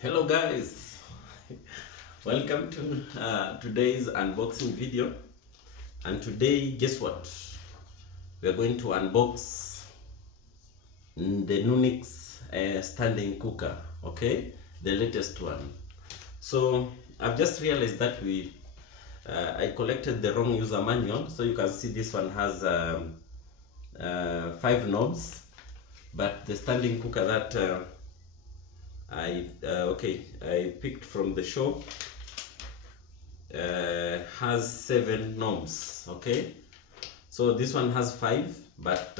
Hello guys, welcome to today's unboxing video. And today, guess what? We are going to unbox the Nunix standing cooker, okay? The latest one. So I've just realized that I collected the wrong user manual. So you can see this one has 5 knobs, but the standing cooker that I picked from the shop has 7 knobs. Okay, so this one has 5, but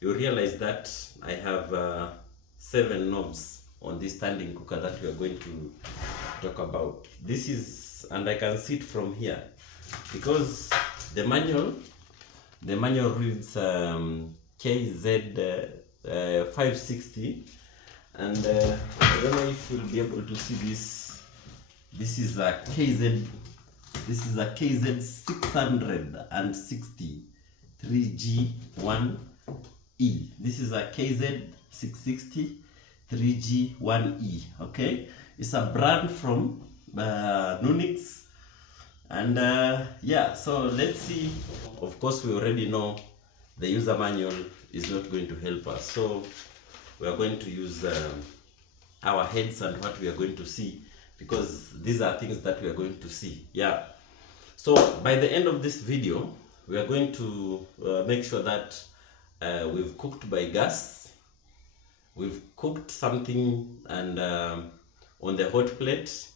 you realize that I have 7 knobs on this standing cooker that we are going to talk about. This is, and I can see it from here because the manual reads KZ 560. And I don't know if you'll be able to see this. This is a KZ 660 3G1E. This is a KZ 660 3G1E. Okay, it's a brand from Nunix. And yeah, so let's see. Of course, we already know the user manual is not going to help us, so we are going to use our heads and what we are going to see, because these are things that we are going to see. Yeah, so by the end of this video, we are going to make sure that we've cooked by gas, we've cooked something and on the hot plate,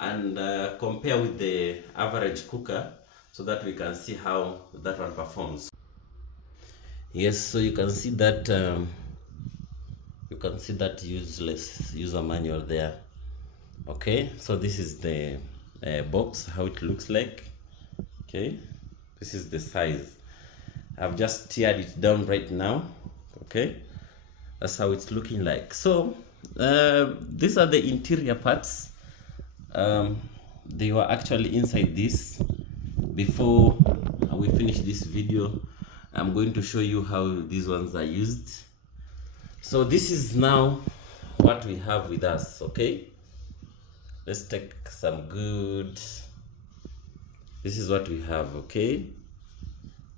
and compare with the average cooker so that we can see how that one performs. Yes, so you can see that useless user manual there. Okay, so this is the box, how it looks like. Okay, this is the size. I've just teared it down right now. Okay, that's how it's looking like. So these are the interior parts. They were actually inside this. Before we finish this video, I'm going to show you how these ones are used. So this is now what we have with us. Okay, let's take some good. This is what we have. Okay,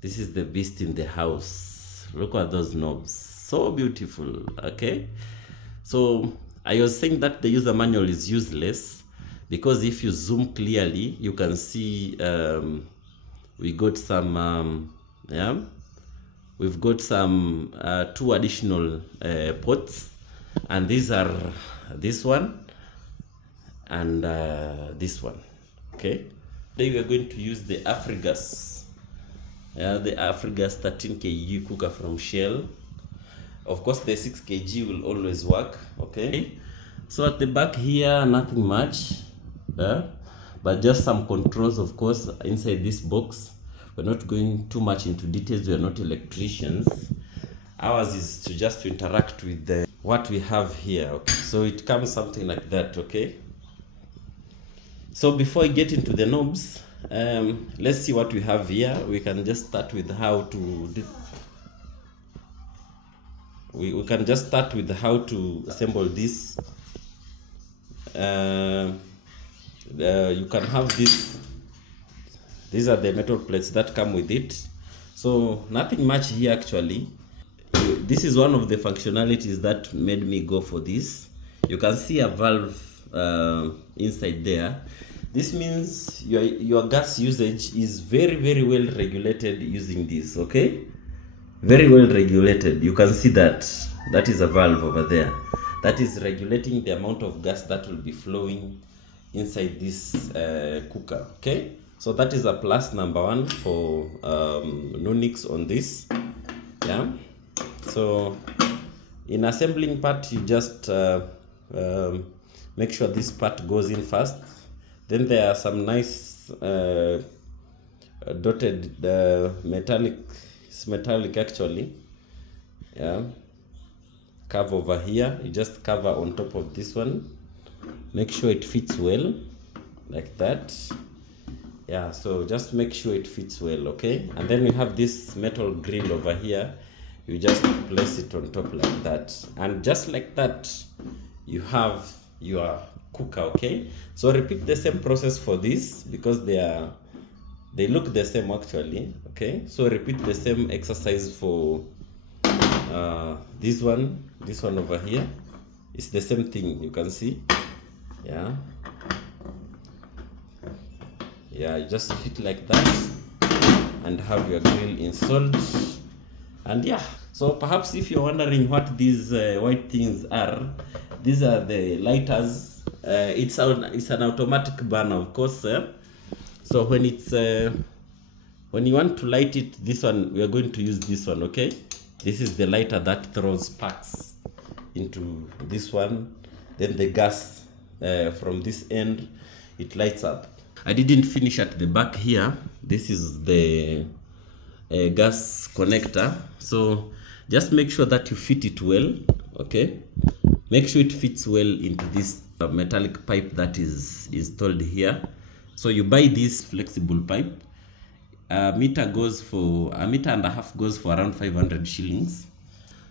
this is the beast in the house. Look at those knobs, so beautiful. Okay, so I was saying that the user manual is useless because if you zoom clearly, you can see we got some we've got some 2 additional pots, and these are this one and this one. Okay, today we are going to use the Afrigas, the Afrigas 13 kg cooker from Shell. Of course, the 6 kg will always work. Okay, so at the back here, nothing much, but just some controls, of course, inside this box. We're not going too much into details. We are not electricians. Ours is to just interact with what we have here. Okay, so it comes something like that. Okay, so before I get into the knobs, let's see what we have here. We can just start with how to we can just start with how to assemble this. You can have this. These are the metal plates that come with it. So nothing much here actually. This is one of the functionalities that made me go for this. You can see a valve inside there. This means your gas usage is very, very well regulated using this. Okay, very well regulated. You can see that is a valve over there that is regulating the amount of gas that will be flowing inside this cooker. Okay, so that is a plus number 1 for Nunix on this. Yeah, so in assembling part, you just make sure this part goes in first. Then there are some nice dotted metallic actually, yeah, curve over here. You just cover on top of this one, make sure it fits well like that. Yeah, so just make sure it fits well. Okay, and then we have this metal grill over here. You just place it on top like that, and just like that, you have your cooker. Okay, so repeat the same process for this because they look the same actually. Okay, so repeat the same exercise for this one over here. It's the same thing, you can see. Yeah, you just fit like that and have your grill installed. And yeah, so perhaps if you're wondering what these white things are, these are the lighters. It's an automatic burner, of course. So when you want to light it, this one, we are going to use this one. Okay, this is the lighter that throws sparks into this one. Then the gas from this end, it lights up. I didn't finish at the back here. This is the gas connector, so just make sure that you fit it well. Okay, make sure it fits well into this metallic pipe that is installed here. So you buy this flexible pipe. A meter and a half goes for around 500 shillings.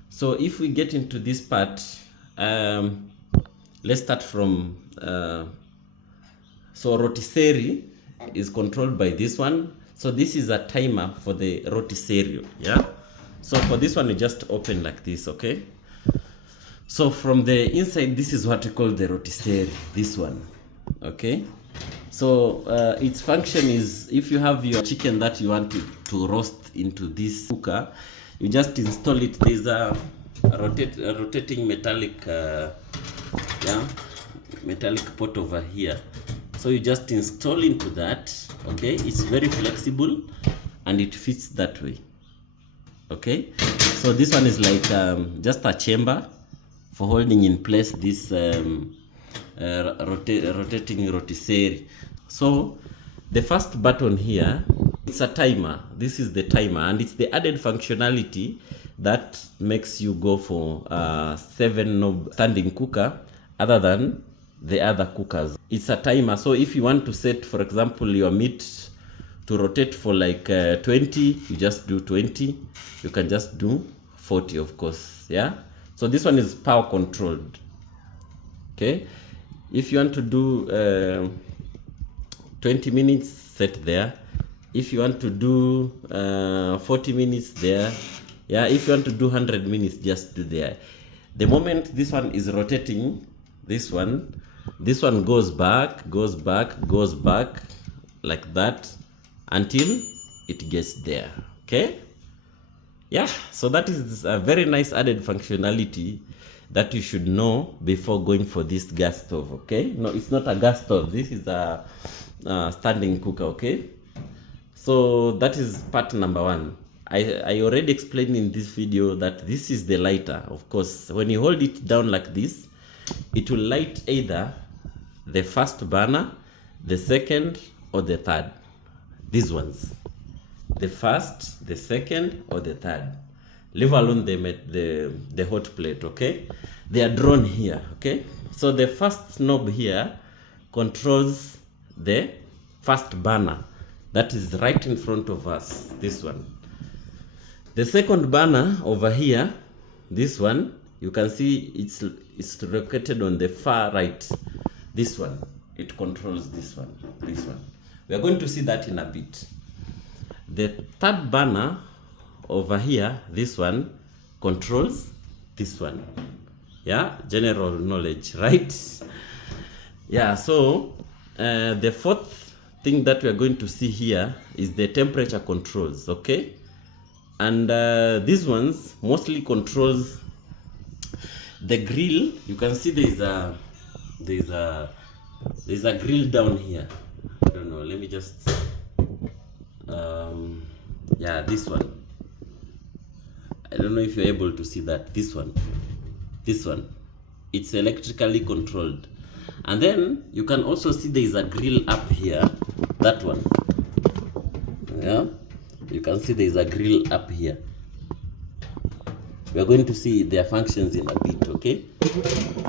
So if we get into this part, let's start from so rotisserie is controlled by this one. So this is a timer for the rotisserie. Yeah, so for this one, you just open like this. Okay, so from the inside, this is what we call the rotisserie, this one. Okay, so its function is, if you have your chicken that you want to roast into this cooker, you just install it. There's a rotating metallic metallic pot over here, so you just install into that. Okay, it's very flexible and it fits that way. Okay, so this one is like just a chamber for holding in place this rotating rotisserie. So the first button here, it's a timer. This is the timer, and it's the added functionality that makes you go for 7-knob standing cooker other than the other cookers. It's a timer, so if you want to set, for example, your meat to rotate for like 20, you just do 20. You can just do 40, of course. Yeah, so this one is power controlled. Okay, if you want to do 20 minutes, set there. If you want to do 40 minutes, there. Yeah, if you want to do 100 minutes, just do there. The moment this one is rotating, this one goes back like that until it gets there. Okay, yeah, so that is a very nice added functionality that you should know before going for this gas stove. Okay, no, it's not a gas stove, this is a standing cooker. Okay, so that is part number one. I already explained in this video that this is the lighter. Of course, when you hold it down like this, it will light either the first burner, the second, or the third. These ones, the first, the second, or the third, leave alone the hot plate. Okay, they are drawn here. Okay, so the first knob here controls the first burner that is right in front of us, this one. The second burner over here, this one, you can see it's located on the far right. This one, it controls this one. We are going to see that in a bit. The third burner over here, this one, controls this one. Yeah, general knowledge, right? Yeah, so the fourth thing that we are going to see here is the temperature controls. Okay, and these ones mostly controls the grill. You can see there's a grill down here. I don't know, let me just yeah, this one, I don't know if you're able to see that. This one, it's electrically controlled. And then you can also see there is a grill up here, that one. Yeah, you can see there is a grill up here. We are going to see their functions in a bit. Okay,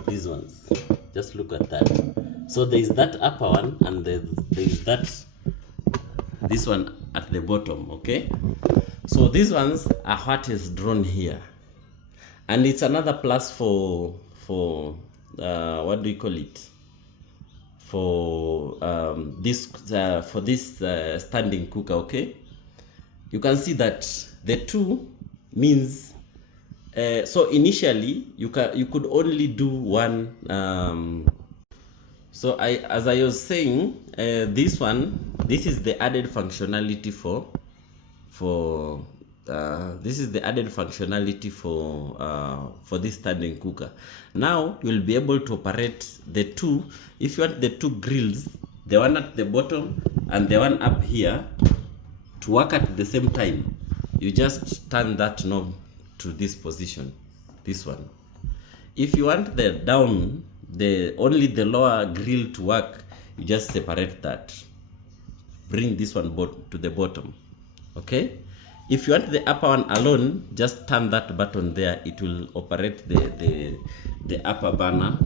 these ones, just look at that. So there is that upper one, and there is this one at the bottom. Okay, so these ones are what is drawn here, and it's another plus for what do you call it, for this standing cooker. Okay, you can see that the 2 means so initially you could only do one. So as I was saying, this is the added functionality for this is the added functionality for this standing cooker. Now you'll be able to operate the 2. If you want the 2 grills, the one at the bottom and the one up here, to work at the same time, you just turn that knob to this position, this one. If you want the down, only the lower grill to work, you just separate that, bring this one to the bottom. Okay, if you want the upper one alone, just turn that button there. It will operate the upper burner,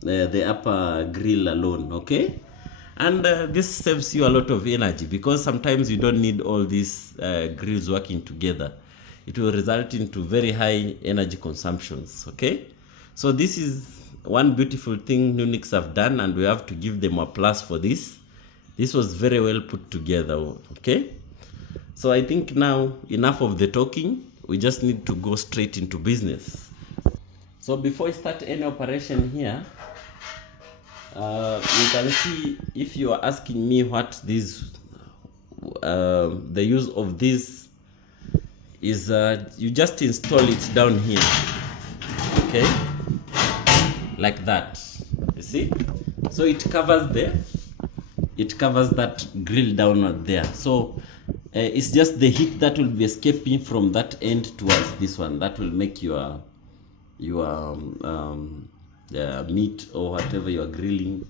the upper grill alone. Okay, and this saves you a lot of energy, because sometimes you don't need all these grills working together. It will result into very high energy consumptions. Okay, so this is one beautiful thing Nunix have done, and we have to give them a plus for this. This was very well put together. Okay, so I think now enough of the talking. We just need to go straight into business. So before I start any operation here, you can see, if you are asking me what this the use of this is, you just install it down here. Okay, like that, you see. So it covers that grill down there. So it's just the heat that will be escaping from that end towards this one that will make your meat or whatever you are grilling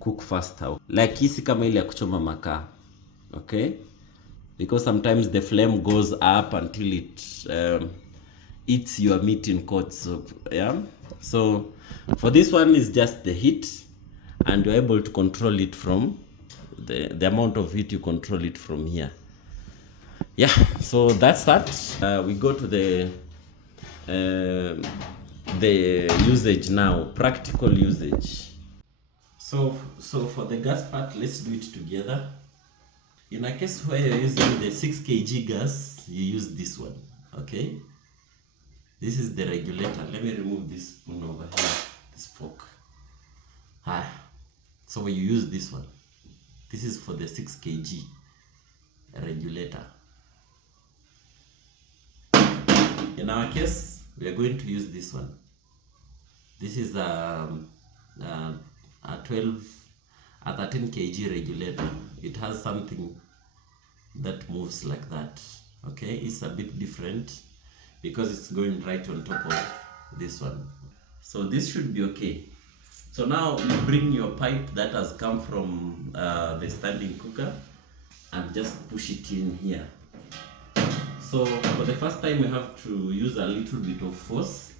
cook faster, like hisi kama ile ya kuchoma makaa. Okay, because sometimes the flame goes up until it eats your meat in coats. So, yeah, so for this one is just the heat, and you're able to control it from the amount of heat. You control it from here. Yeah, so that's that. We go to the usage now, practical usage. So for the gas part, let's do it together. In a case where you're using the 6 kg gas, you use this one. Okay, this is the regulator. Let me remove this spoon over here, this fork. So you use this one. This is for the 6 kg regulator. In our case, we are going to use this one. This is a 13 kg regulator. It has something that moves like that. Okay, it's a bit different because it's going right on top of this one. So this should be okay. So now you bring your pipe that has come from the standing cooker and just push it in here. So for the first time, we have to use a little bit of force.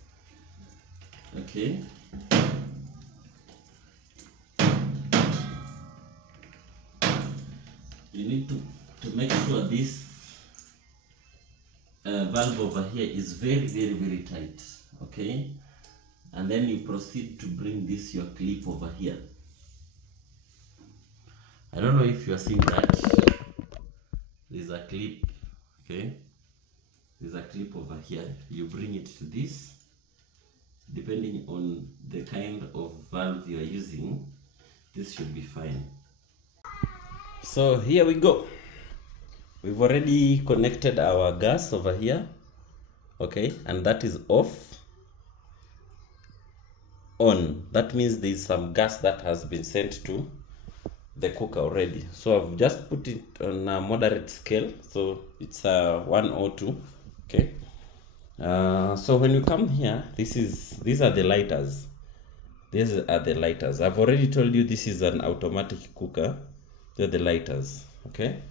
Okay. You need to make sure this valve over here is very, very, very tight. Okay. And then you proceed to bring this your clip over here. I don't know if you are seeing that. There's a clip. Okay. There's a clip over here. You bring it to this. Depending on the kind of valve you are using, this should be fine. So here we go. We've already connected our gas over here. Okay, and that is off. On. That means there is some gas that has been sent to the cooker already. So I've just put it on a moderate scale. So it's a 102. Okay. So when you come here, these are the lighters. These are the lighters. I've already told you this is an automatic cooker. They're the lighters. Okay.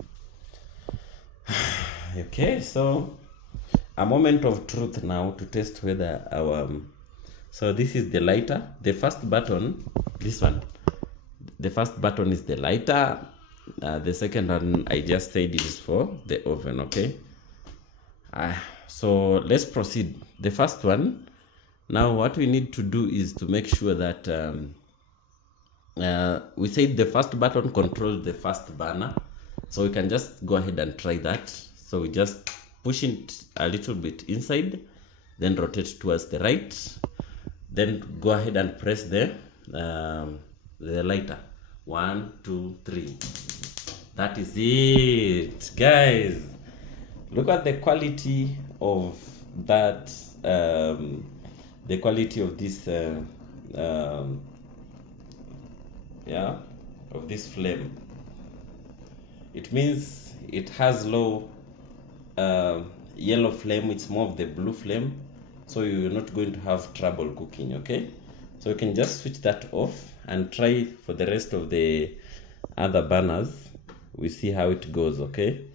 Okay, so a moment of truth now to test whether our so this is the lighter. The first button, this one, the first button is the lighter. The second one, I just said, it is for the oven. Okay. So let's proceed. The first one, Now what we need to do is to make sure that we said the first button controls the first burner, so we can just go ahead and try that. So we just push it a little bit inside, then rotate towards the right, then go ahead and press the lighter. 1, 2, 3. That is it, guys. Look at the quality of that, the quality of this yeah, of this flame. It means it has low yellow flame, it's more of the blue flame, so you're not going to have trouble cooking. Okay, so you can just switch that off and try for the rest of the other burners. We see how it goes. Okay,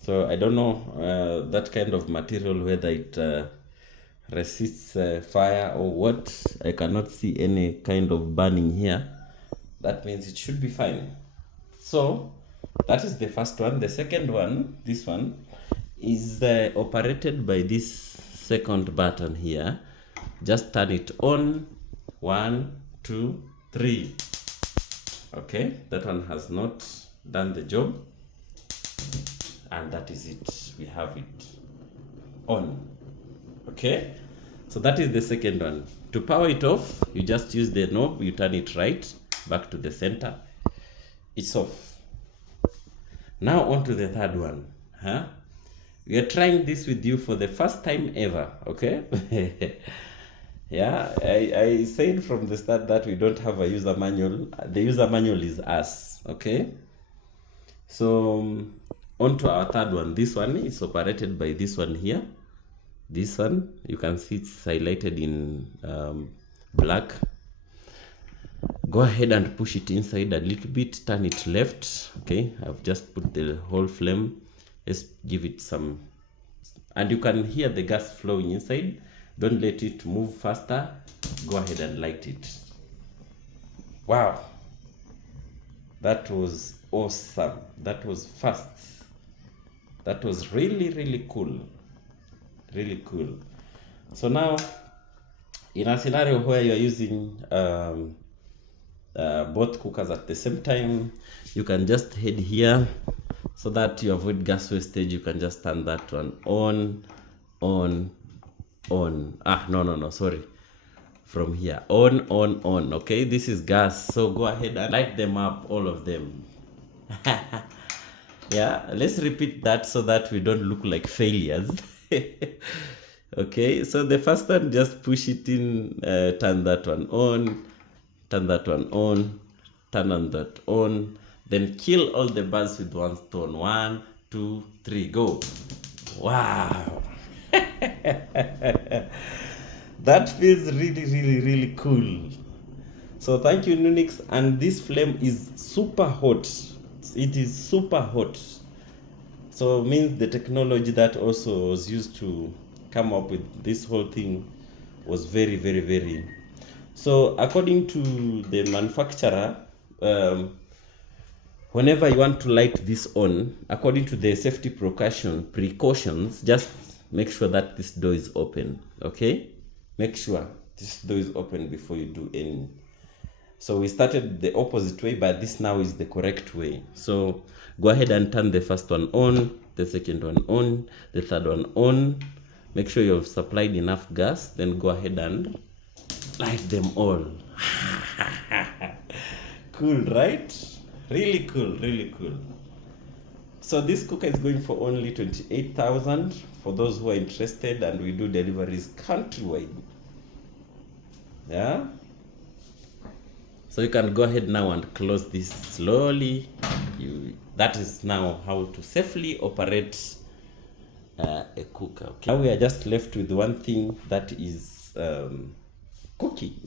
so I don't know that kind of material, whether it resists fire or what. I cannot see any kind of burning here. That means it should be fine. So that is the first one. The second one, this one, is operated by this second button here. Just turn it on. 1, 2, 3. Okay, that one has not done the job, and that is it. We have it on. Okay, so that is the second one. To power it off, you just use the knob, you turn it right back to the center, it's off. Now on to the third one. We are trying this with you for the first time ever. Okay. Yeah, I said from the start that we don't have a user manual. The user manual is us. Okay, so on to our third one. This one is operated by this one here. This one, you can see it's highlighted in black. Go ahead and push it inside a little bit, turn it left. Okay, I've just put the whole flame. Let's give it some, and you can hear the gas flowing inside. Don't let it move faster. Go ahead and light it. Wow, that was awesome. That was fast. That was really cool. Really cool. So now, in a scenario where you're using both cookers at the same time, you can just head here so that you avoid gas wastage. You can just turn that one on. No, sorry, from here, on. Okay, this is gas, so go ahead and light them up, all of them. Yeah, let's repeat that so that we don't look like failures. Okay, so the first one, just push it in, turn that one on, turn that one on, turn on that on, then kill all the birds with one stone. 1, 2, 3, go. Wow. That feels really cool. So thank you, Nunix. And this flame is super hot. It is super hot. So it means the technology that also was used to come up with this whole thing was very. So according to the manufacturer, whenever you want to light this on, according to the safety precautions, just make sure that this door is open. Okay, make sure this door is open before you do any. So we started the opposite way, but this now is the correct way. So go ahead and turn the first one on, the second one on, the third one on. Make sure you've supplied enough gas, then go ahead and light them all. Cool, right? Really cool. So this cooker is going for only 28,000 for those who are interested, and we do deliveries countrywide. Yeah, so you can go ahead now and close this slowly. That is now how to safely operate a cooker. Okay, now we are just left with one thing, that is cooking.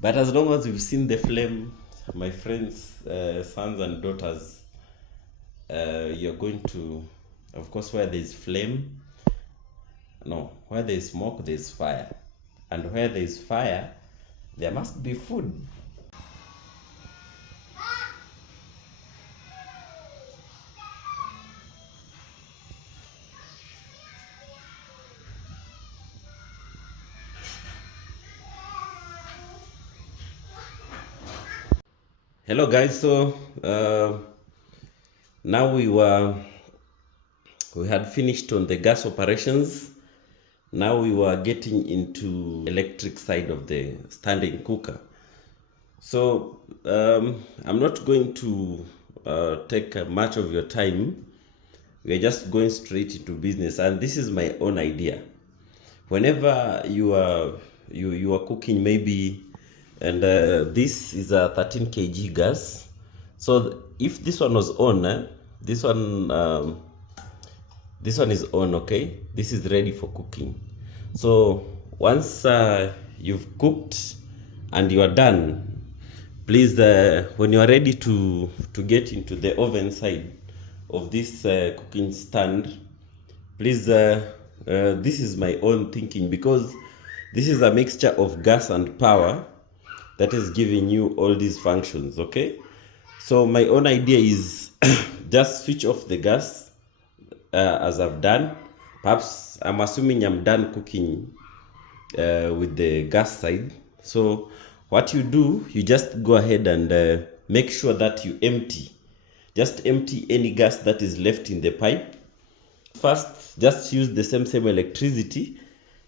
But as long as you've seen the flame, my friends, sons and daughters, you're going to, of course, where there is flame, no, where there is smoke, there is fire. And where there is fire, there must be food. Hello guys, so now we had finished on the gas operations. Now we were getting into electric side of the standing cooker. So I'm not going to take much of your time. We are just going straight into business, and this is my own idea. Whenever you are cooking, maybe, and this is a 13 kg gas. So if this one was on, this one is on. Okay, this is ready for cooking. So once you've cooked and you are done, please, when you are ready to get into the oven side of this cooking stand, please, this is my own thinking, because this is a mixture of gas and power that is giving you all these functions. Okay, so my own idea is just switch off the gas as I've done. Perhaps I'm assuming I'm done cooking with the gas side. So what you do, you just go ahead and make sure that you just empty any gas that is left in the pipe. First, just use the same electricity.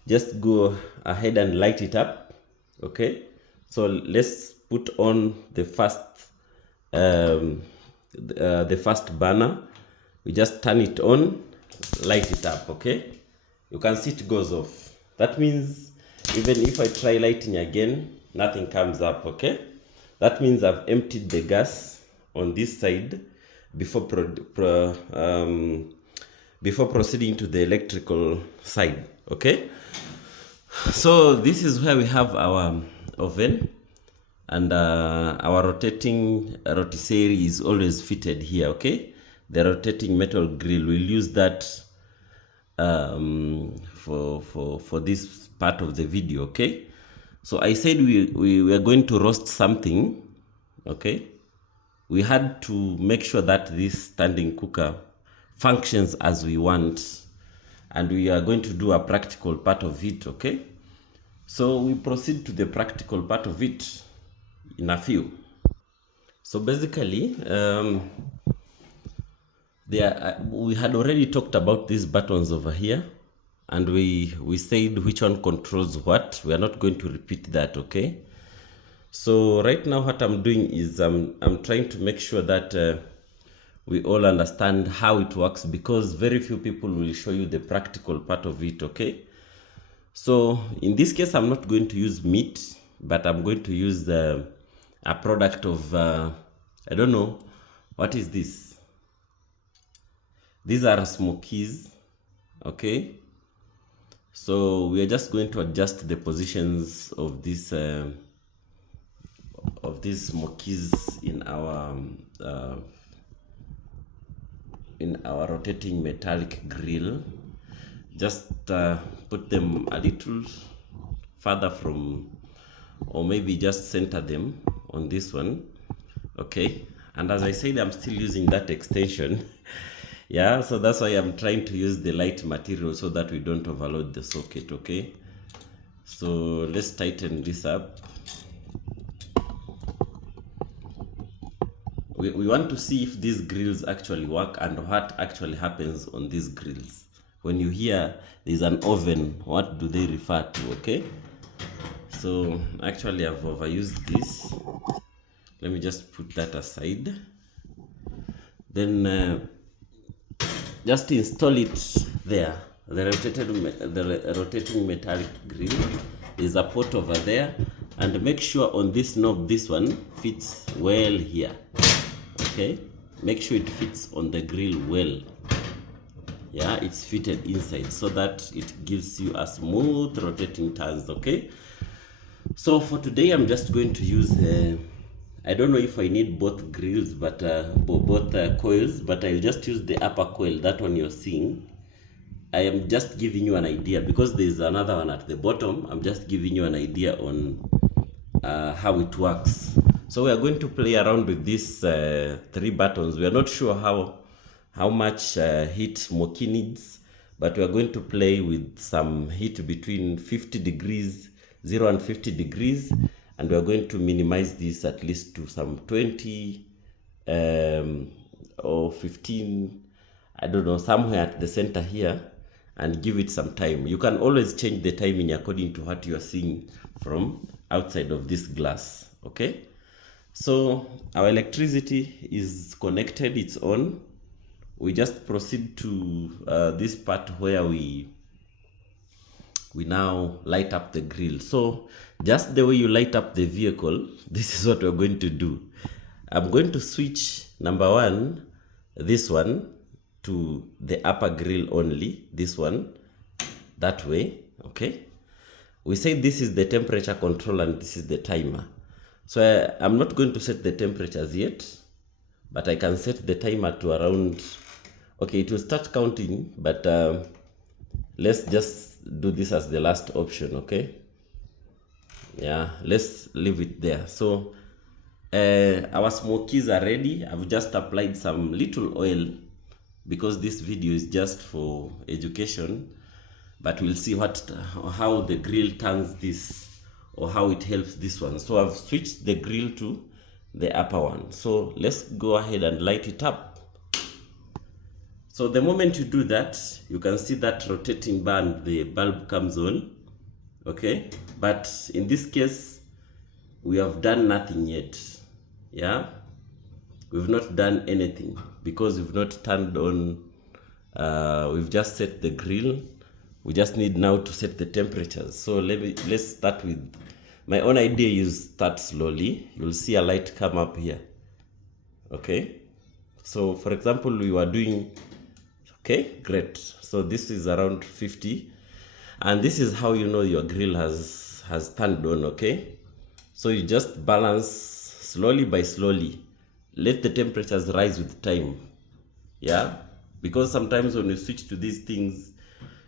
Just go ahead and light it up. Okay, so let's put on the first burner. We just turn it on, light it up. Okay, you can see it goes off. That means even if I try lighting again, nothing comes up. Okay, that means I've emptied the gas on this side before proceeding to the electrical side. Okay, so this is where we have our oven, and our rotating rotisserie is always fitted here. Okay, the rotating metal grill, we'll use that for this part of the video. Okay, so I said we are going to roast something. Okay, we had to make sure that this standing cooker functions as we want, and we are going to do a practical part of it. Okay, so we proceed to the practical part of it in a few. So basically, we had already talked about these buttons over here, and we said which one controls what. We are not going to repeat that. Okay, so right now what I'm doing is I'm trying to make sure that we all understand how it works, because very few people will show you the practical part of it. Okay, so in this case I'm not going to use meat, but I'm going to use a product of I don't know, what is this? These are smokies. Okay, so we are just going to adjust the positions of these smokies in our rotating metallic grill. Just put them a little further from, or maybe just center them on this one. Okay, and as I said, I'm still using that extension. Yeah, so that's why I'm trying to use the light material so that we don't overload the socket. Okay, so let's tighten this up. We want to see if these grills actually work and what actually happens on these grills. When you hear there's an oven, what do they refer to? Okay, so actually I've overused this. Let me just put that aside. Then just install it there. The rotating metallic grill. There's a pot over there, and make sure on this knob, this one fits well here. Okay, make sure it fits on the grill well. Yeah, it's fitted inside so that it gives you a smooth rotating turns. Okay, so for today I'm just going to use I don't know if I need both grills, but both coils, but I'll just use the upper coil, that one you're seeing. I am just giving you an idea, because there's another one at the bottom. I'm just giving you an idea on how it works. So we are going to play around with these 3 buttons. We are not sure how much heat smoky needs, but we are going to play with some heat between 50 degrees, 0 and 50 degrees, and we are going to minimize this at least to some 20 or 15, I don't know, somewhere at the center here, and give it some time. You can always change the timing according to what you are seeing from outside of this glass. Okay, so our electricity is connected, it's on. We just proceed to this part where we now light up the grill. So just the way you light up the vehicle, this is what we're going to do. I'm going to switch number one, this one, to the upper grill only, this one, that way. Okay, we say this is the temperature control and this is the timer. So I'm not going to set the temperatures yet, but I can set the timer to around, okay, it will start counting, but let's just do this as the last option. Okay, yeah, let's leave it there. So our smokies are ready. I've just applied some little oil because this video is just for education, but we'll see how the grill turns this, or how it helps this one. So I've switched the grill to the upper one. So let's go ahead and light it up. So the moment you do that, you can see that rotating band, the bulb comes on. Okay, but in this case we have done nothing yet. Yeah, we've not done anything because we've not turned on, we've just set the grill. We just need now to set the temperatures. So let's start with, my own idea is start slowly. You'll see a light come up here. Okay, so for example, we were doing, okay, great. So this is around 50, and this is how you know your grill has turned on. Okay, so you just balance slowly by slowly. Let the temperatures rise with time. Yeah, because sometimes when you switch to these things,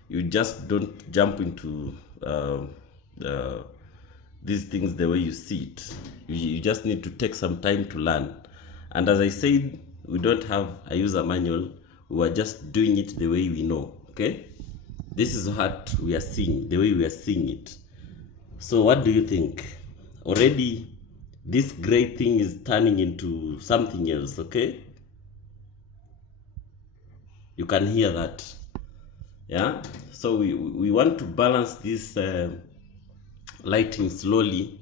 you just don't jump into these things the way you see it. You just need to take some time to learn. And as I said, we don't have a user manual. We are just doing it the way we know. Okay, this is what we are seeing, the way we are seeing it. So what do you think? Already this gray thing is turning into something else. Okay, you can hear that. Yeah, so we want to balance this lighting slowly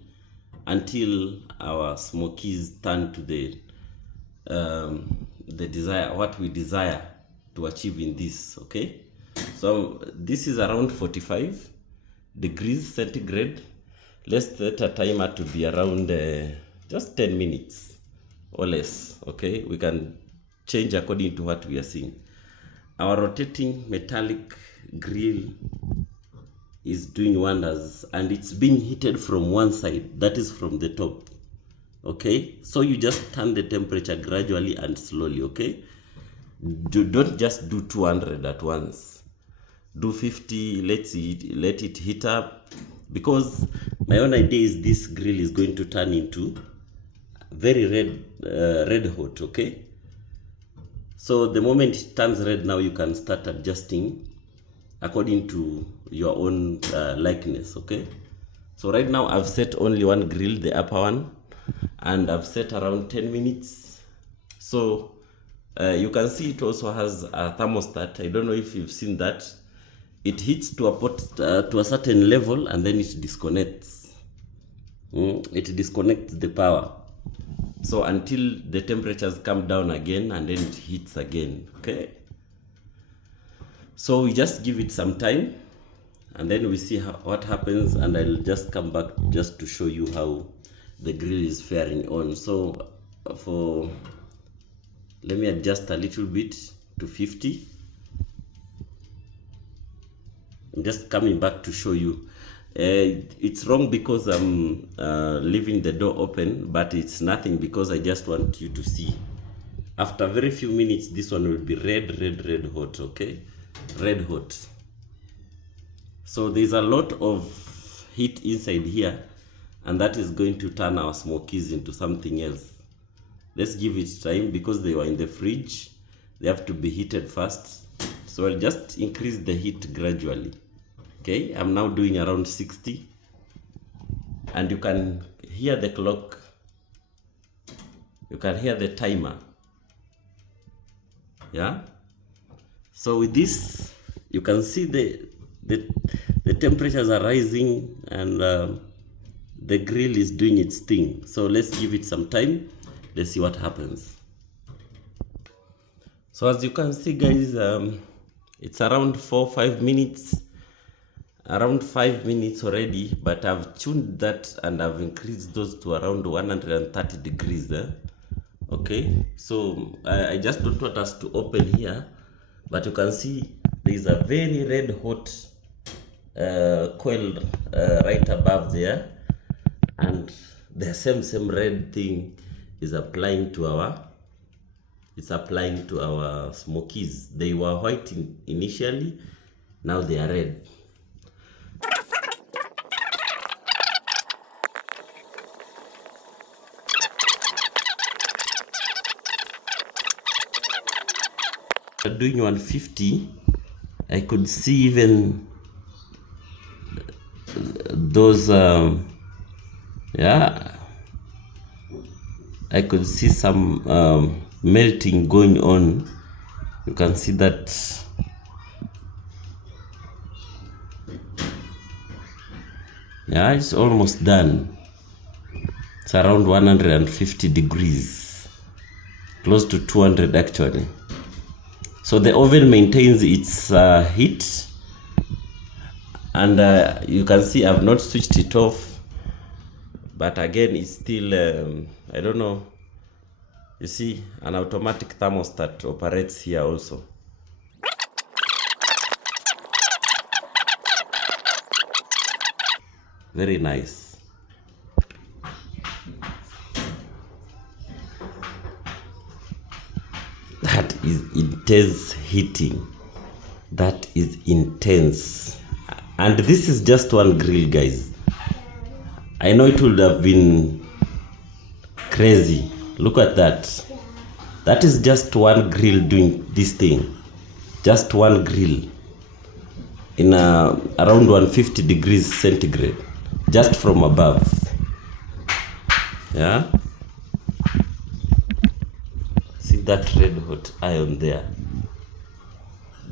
until our smokies turn to the desire, what we desire to achieve in this. Okay, so this is around 45 degrees centigrade. Let's set a timer to be around just 10 minutes or less. Okay, we can change according to what we are seeing. Our rotating metallic grill is doing wonders, and it's being heated from one side, that is from the top. Okay, so you just turn the temperature gradually and slowly. Okay, don't just do 200 at once. Do 50, let it heat up, because my own idea is this grill is going to turn into very red hot. Okay, so the moment it turns red, now you can start adjusting according to your own likeness. Okay, so right now I've set only one grill, the upper one, and I've set around 10 minutes. So you can see it also has a thermostat. I don't know if you've seen that. It hits to a certain level, and then it disconnects. It disconnects the power. So until the temperatures come down again, and then it hits again. Okay, so we just give it some time, and then we see what happens, and I'll just come back just to show you how the grill is faring on. So let me adjust a little bit to 50. I'm just coming back to show you. It's wrong because I'm leaving the door open, but it's nothing, because I just want you to see. After very few minutes, this one will be red hot. Okay, red hot. So there's a lot of heat inside here, and that is going to turn our smokies into something else. Let's give it time, because they were in the fridge. They have to be heated first. So I'll just increase the heat gradually. Okay, I'm now doing around 60. and you can hear the clock, you can hear the timer. Yeah, so with this you can see the temperatures are rising, and the grill is doing its thing. So let's give it some time, let's see what happens. So as you can see, guys, it's around 4-5 minutes, around 5 minutes already, but I've tuned that and I've increased those to around 130 degrees there. Okay, so I just don't want us to open here, but you can see there is a very red hot coil right above there, and the same red thing is applying to our smokies. They were white initially, now they are red. Doing 150, I could see even those yeah, I could see some melting going on. You can see that. Yeah, it's almost done. It's around 150 degrees, close to 200 actually. So the oven maintains its heat, and you can see I've not switched it off, but again it's still I don't know. You see, an automatic thermostat operates here also. Very nice. That is intense heating. That is intense. And this is just one grill, guys. I know it would have been crazy. Look at that. That is just one grill doing this thing. Just one grill in around 150 degrees centigrade, just from above. Yeah. See that red hot iron there,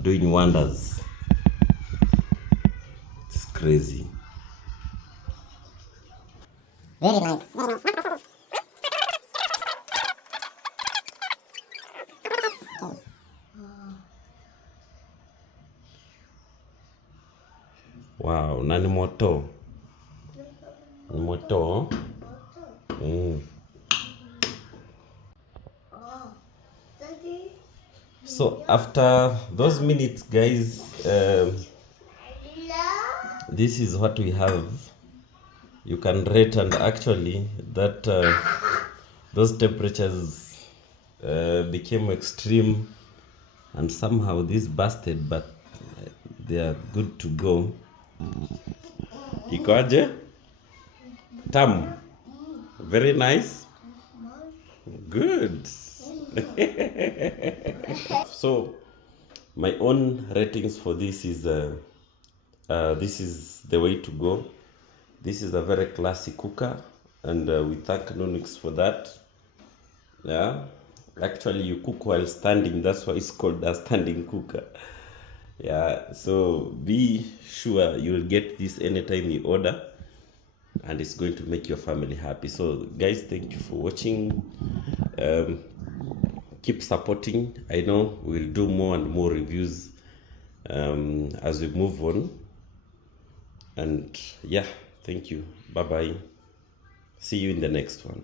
doing wonders. It's crazy. Very nice. Very nice. Wow, nani moto. Ni moto. So after those minutes, guys, this is what we have. You can rate, and actually that those temperatures became extreme, and somehow this busted, but they are good to go. Ikoje? Tam. Very nice. Good. So my own ratings for this is the way to go. This is a very classic cooker, and we thank Nunix for that. Yeah, actually you cook while standing, that's why it's called a standing cooker. Yeah, so be sure you'll get this anytime you order, and it's going to make your family happy. So guys, thank you for watching. Keep supporting. I know we'll do more and more reviews as we move on. And yeah, thank you. Bye bye. See you in the next one.